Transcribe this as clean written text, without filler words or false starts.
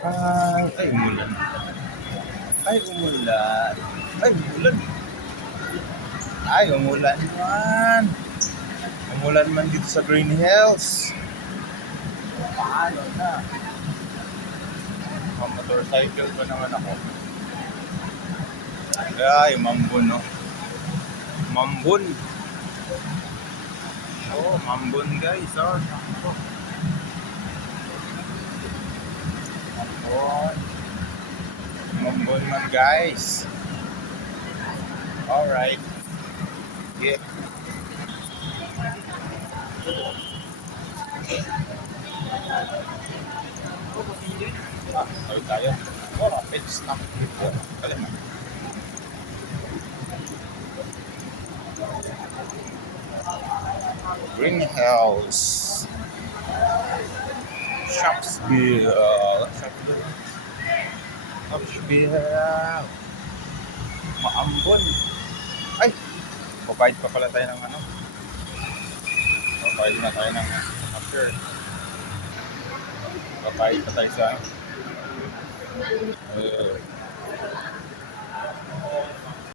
Ay, umulan. Ay, umulan. Ay, umulan. Ay, umulan man. Umulan man dito sa Green Hills. Paano na? Motorcycle pa naman ako. Ay, mambun, no? Mambun. Oh, mambun guys. Oh, mambun. Mambun man guys. Alright. Yeah. Tawid tayo. Oh, rapid stop. Kali na. Green Hills. Shopsville. Shopsville. Maambon. Ay! Papayad pa pala tayo ng ano. Papayad na tayo ng after. Papayad pa tayo sa